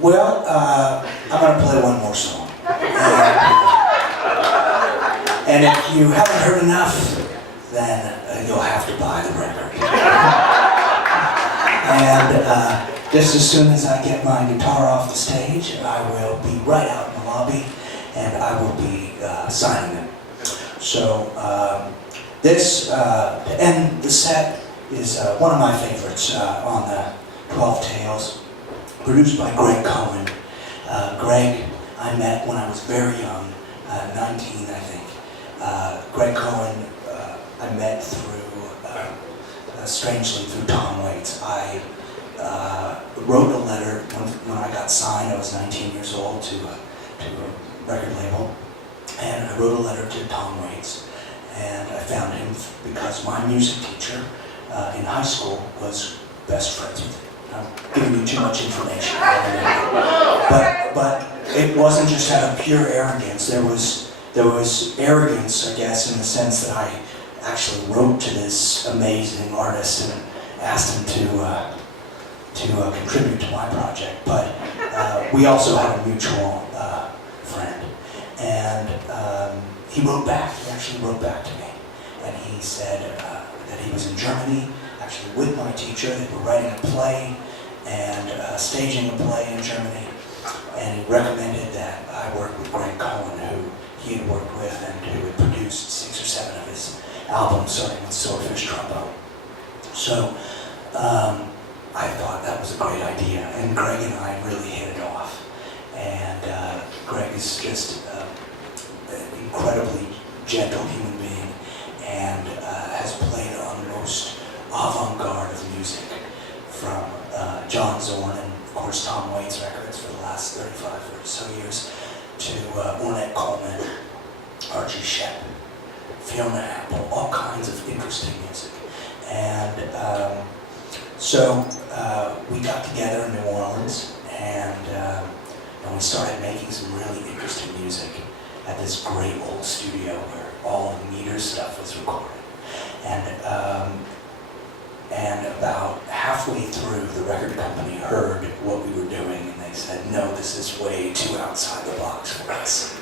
Well, I'm going to play one more song. And if you haven't heard enough, then you'll have to buy the record. And just as soon as I get my guitar off the stage, I will be right out in the lobby, and I will be signing them. So this, and the set is one of my favorites on the 12 Tales, produced by Greg Cohen. Greg, I met when I was very young, 19 I think. Greg Cohen, I met through, strangely through Tom Waits. I wrote a letter when I got signed. I was 19 years old to a record label, and I wrote a letter to Tom Waits, and I found him because my music teacher in high school was best friends with him. I'm giving you too much information, but it wasn't just out of pure arrogance. There was arrogance, I guess, in the sense that I actually wrote to this amazing artist and asked him to contribute to my project. But we also had a mutual friend, and he wrote back. He actually wrote back to me, and he said that he was in Germany, actually with my teacher. They were writing a play and staging a play in Germany, and he recommended that I work with Greg Cohen, who he had worked with and who had produced 6 or 7 of his albums, starting with Swordfish Trombone. So I thought that was a great idea, and Greg and I really hit it off. And Greg is just an incredibly gentle human being, and has played on the most avant-garde of music, from John Zorn and of course Tom Waits records for the last 35 or so years, to Ornette Coleman, Archie Shepp, Fiona Apple, all kinds of interesting music. And so we got together in New Orleans, and we started making some really interesting music at this great old studio where all the meter stuff was recorded. And about halfway through, the record company heard what we were doing, and they said, no, this is way too outside the box for us.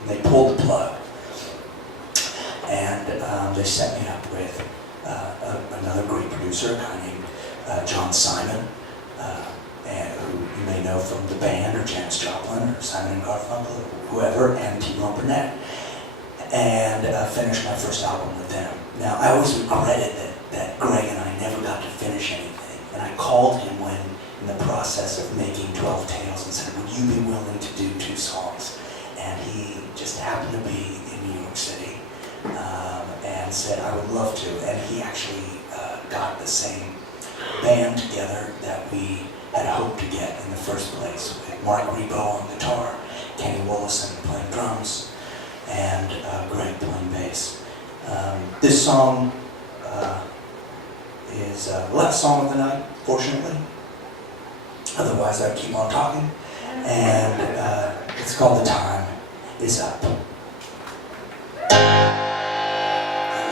And they pulled the plug. And they set me up with another great producer, a guy named John Simon, and who you may know from the band, or Janis Joplin, or Simon and Garfunkel, or whoever, and T-Bone Burnett, and finished my first album with them. Now, I always regretted that Greg and I never got to finish anything, and I called him when in the process of making 12 Tales and said, would you be willing to do 2 songs? And he just happened to be in New York City, and said, I would love to. And he actually got the same band together that we had hoped to get in the first place, with Mark Rebo on guitar, Kenny Wollison playing drums, and Greg playing bass. This song is the last song of the night, fortunately. Otherwise, I'd keep on talking. And it's called The Time Is Up.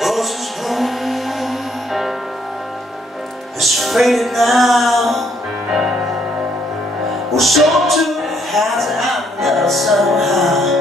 Roses bloom has faded now. We're so too hands out now somehow.